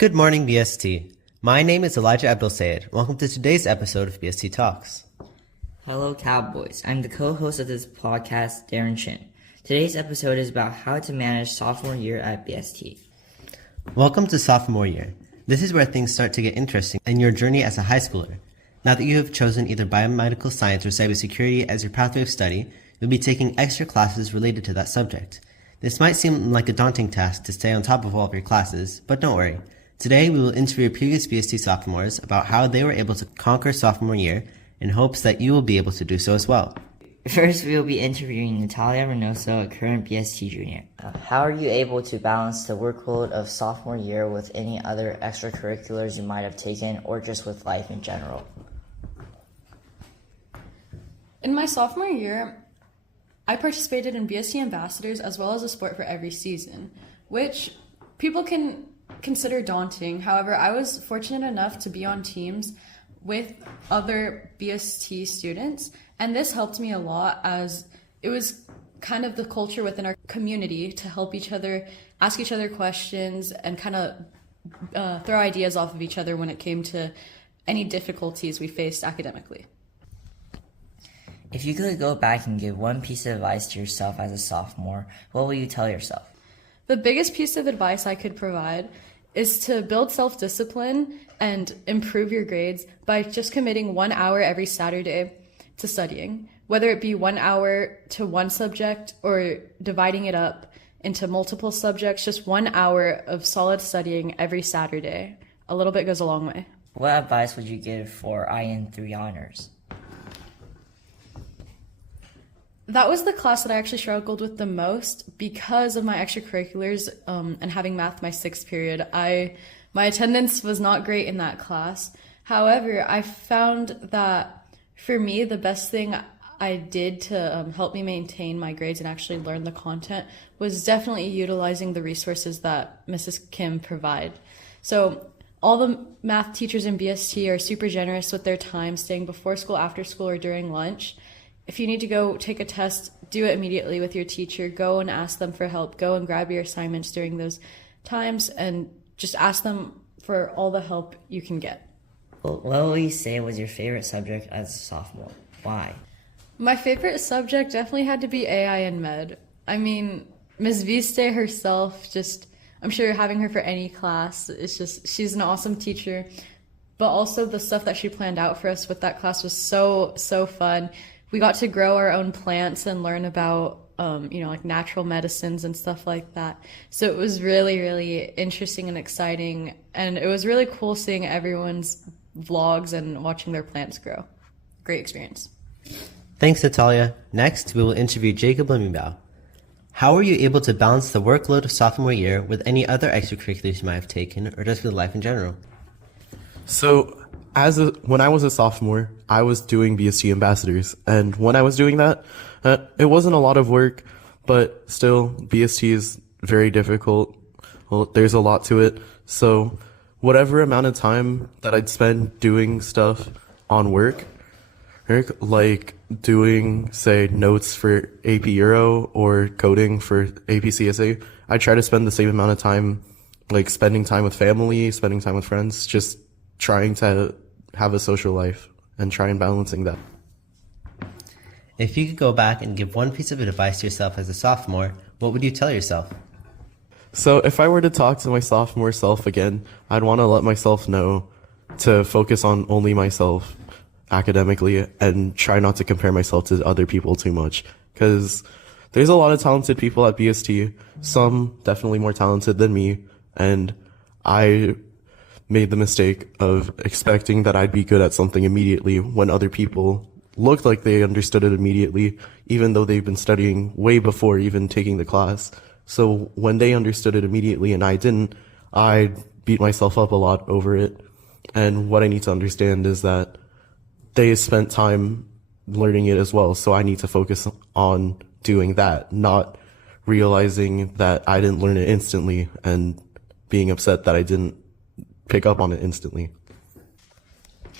Good morning, BST. My name is Elijah Abdul Sayed. Welcome to today's episode of BST Talks. Hello, Cowboys. I'm the co-host of this podcast, Darren Chin. Today's episode is about how to manage sophomore year at BST. Welcome to sophomore year. This is where things start to get interesting in your journey as a high schooler. Now that you have chosen either biomedical science or cybersecurity as your pathway of study, you'll be taking extra classes related to that subject. This might seem like a daunting task to stay on top of all of your classes, but don't worry. Today, we will interview previous BST sophomores about how they were able to conquer sophomore year in hopes that you will be able to do so as well. First, we will be interviewing Natalia Reynoso, a current BST junior. How are you able to balance the workload of sophomore year with any other extracurriculars you might have taken or just with life in general? In my sophomore year, I participated in BST Ambassadors as well as a sport for every season, which people can consider daunting. However, I was fortunate enough to be on teams with other BST students, and this helped me a lot as it was kind of the culture within our community to help each other, ask each other questions, and kind of throw ideas off of each other when it came to any difficulties we faced academically. If you could go back and give one piece of advice to yourself as a sophomore, what will you tell yourself? The biggest piece of advice I could provide is to build self-discipline and improve your grades by just committing 1 hour every Saturday to studying, whether it be 1 hour to one subject or dividing it up into multiple subjects. Just 1 hour of solid studying every Saturday. A little bit goes a long way. What advice would you give for IN3 honors? That was the class that I actually struggled with the most because of my extracurriculars and having math my sixth period. My attendance was not great in that class. However, I found that for me, the best thing I did to help me maintain my grades and actually learn the content was definitely utilizing the resources that Mrs. Kim provide. So all the math teachers in BST are super generous with their time, staying before school, after school, or during lunch. If you need to go take a test, do it immediately with your teacher. Go and ask them for help. Go and grab your assignments during those times and just ask them for all the help you can get. What will you say was your favorite subject as a sophomore? Why? My favorite subject definitely had to be AI and Med. I mean, Ms. Viste herself, I'm sure having her for any class, she's an awesome teacher. But also the stuff that she planned out for us with that class was so fun. We got to grow our own plants and learn about, like natural medicines and stuff like that. So it was really, really interesting and exciting. And it was really cool seeing everyone's vlogs and watching their plants grow. Great experience. Thanks, Natalia. Next, we will interview Jacob Lemibao. How were you able to balance the workload of sophomore year with any other extracurriculars you might have taken or just with life in general? So, when I was a sophomore, I was doing BST Ambassadors, and when I was doing that, it wasn't a lot of work, but still, BST is very difficult. Well, there's a lot to it, so whatever amount of time that I'd spend doing stuff on work, like doing, say, notes for AP Euro or coding for AP CSA, I try to spend the same amount of time, like spending time with family, spending time with friends, just trying to have a social life and try and balancing that. If you could go back and give one piece of advice to yourself as a sophomore, what would you tell yourself? So if I were to talk to my sophomore self again, I'd want to let myself know to focus on only myself academically and try not to compare myself to other people too much. Because there's a lot of talented people at BST, some definitely more talented than me, and I made the mistake of expecting that I'd be good at something immediately when other people looked like they understood it immediately, even though they've been studying way before even taking the class. So when they understood it immediately and I didn't, I beat myself up a lot over it. And what I need to understand is that they spent time learning it as well, so I need to focus on doing that, not realizing that I didn't learn it instantly and being upset that I didn't pick up on it instantly.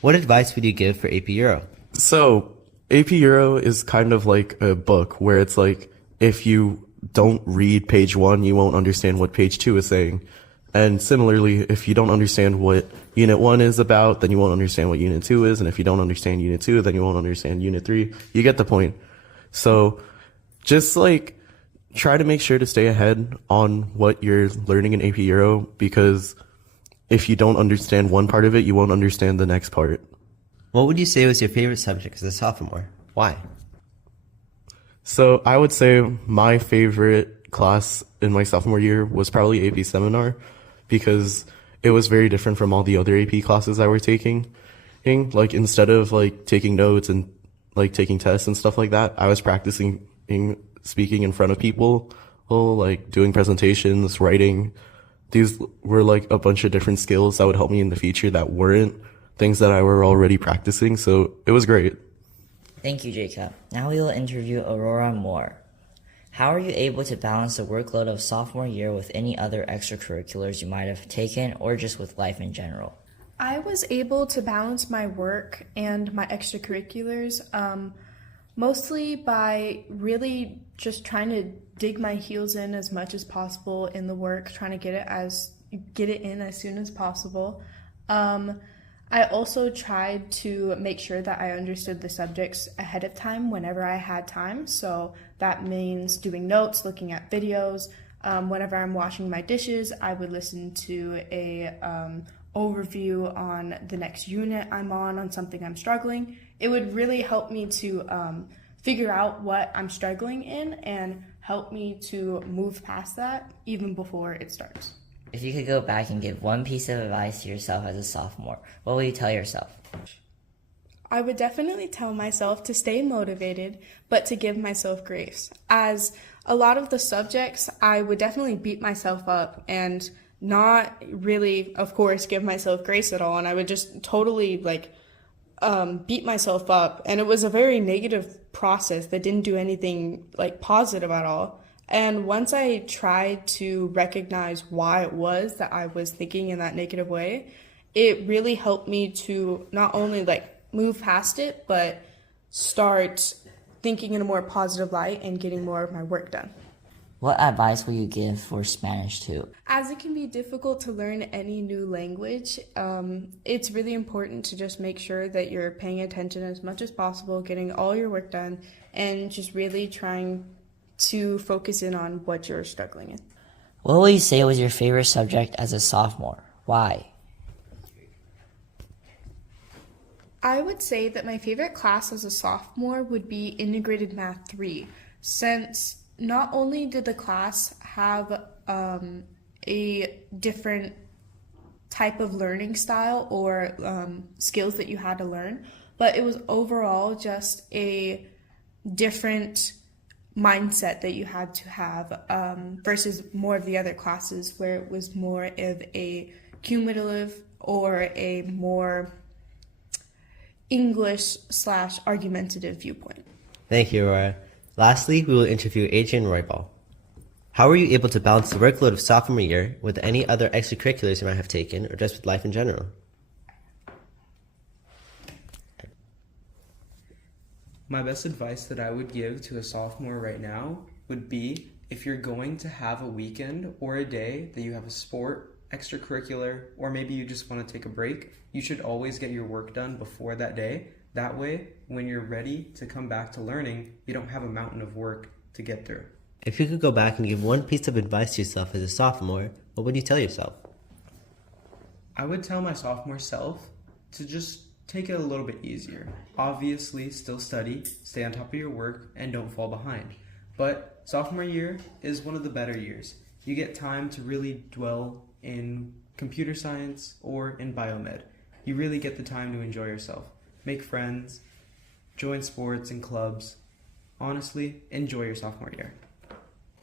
What advice would you give for AP Euro? So AP Euro is kind of like a book where it's like, if you don't read page 1, you won't understand what page 2 is saying. And similarly, if you don't understand what Unit 1 is about, then you won't understand what Unit 2 is. And if you don't understand Unit 2, then you won't understand Unit 3. You get the point. So just like try to make sure to stay ahead on what you're learning in AP Euro, because if you don't understand one part of it, you won't understand the next part. What would you say was your favorite subject as a sophomore? Why? So I would say my favorite class in my sophomore year was probably AP Seminar, because it was very different from all the other AP classes I were taking. Like instead of like taking notes and like taking tests and stuff like that, I was practicing speaking in front of people, like doing presentations, writing. These were like a bunch of different skills that would help me in the future that weren't things that I were already practicing. So it was great. Thank you, Jacob. Now we will interview Aurora Moore. How are you able to balance the workload of sophomore year with any other extracurriculars you might have taken or just with life in general? I was able to balance my work and my extracurriculars mostly by really just trying to dig my heels in as much as possible in the work, trying to get it in as soon as possible. I also tried to make sure that I understood the subjects ahead of time whenever I had time. So that means doing notes, looking at videos. Whenever I'm washing my dishes, I would listen to a overview on the next unit I'm on something I'm struggling. It would really help me to figure out what I'm struggling in and help me to move past that even before it starts. If you could go back and give one piece of advice to yourself as a sophomore, what would you tell yourself? I would definitely tell myself to stay motivated, but to give myself grace. As a lot of the subjects, I would definitely beat myself up and not really, of course, give myself grace at all. And I would just totally beat myself up. And it was a very negative process that didn't do anything positive at all. And once I tried to recognize why it was that I was thinking in that negative way, it really helped me to not only move past it, but start thinking in a more positive light and getting more of my work done. What advice will you give for Spanish too? As it can be difficult to learn any new language, it's really important to just make sure that you're paying attention as much as possible, getting all your work done, and just really trying to focus in on what you're struggling in. What will you say was your favorite subject as a sophomore? Why? I would say that my favorite class as a sophomore would be Integrated Math 3, since not only did the class have a different type of learning style or skills that you had to learn, but it was overall just a different mindset that you had to have versus more of the other classes where it was more of a cumulative or a more English/argumentative viewpoint. Thank you, Aurora. Lastly, we will interview Adrian Roybal. How were you able to balance the workload of sophomore year with any other extracurriculars you might have taken or just with life in general? My best advice that I would give to a sophomore right now would be, if you're going to have a weekend or a day that you have a sport, extracurricular, or maybe you just want to take a break, you should always get your work done before that day. That way, when you're ready to come back to learning, you don't have a mountain of work to get through. If you could go back and give one piece of advice to yourself as a sophomore, what would you tell yourself? I would tell my sophomore self to just take it a little bit easier. Obviously, still study, stay on top of your work, and don't fall behind. But sophomore year is one of the better years. You get time to really dwell in computer science or in biomed. You really get the time to enjoy yourself. Make friends, join sports and clubs. Honestly, enjoy your sophomore year.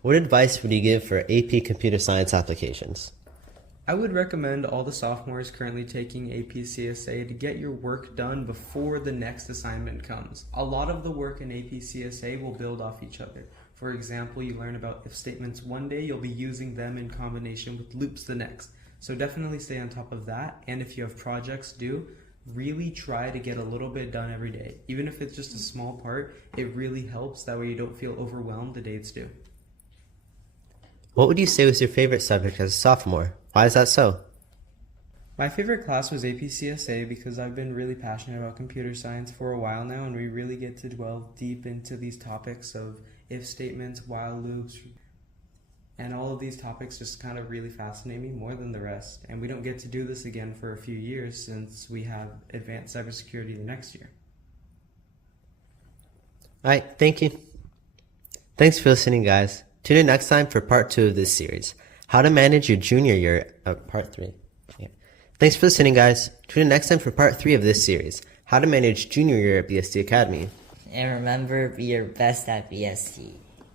What advice would you give for AP Computer Science applications? I would recommend all the sophomores currently taking AP CSA to get your work done before the next assignment comes. A lot of the work in AP CSA will build off each other. For example, you learn about if statements one day, you'll be using them in combination with loops the next. So definitely stay on top of that, and if you have projects due, really try to get a little bit done every day. Even if it's just a small part, it really helps. That way you don't feel overwhelmed the day it's due. What would you say was your favorite subject as a sophomore? Why is that so? My favorite class was APCSA because I've been really passionate about computer science for a while now, and we really get to delve deep into these topics of if statements, while loops, and all of these topics just kind of really fascinate me more than the rest. And we don't get to do this again for a few years since we have advanced cybersecurity the next year. All right, thank you. Thanks for listening, guys. Tune in next time for part 2 of this series, How to Manage Your Junior Year, part 3. Yeah. Thanks for listening, guys. Tune in next time for part 3 of this series, How to Manage Junior Year at BST Academy. And remember, be your best at BST.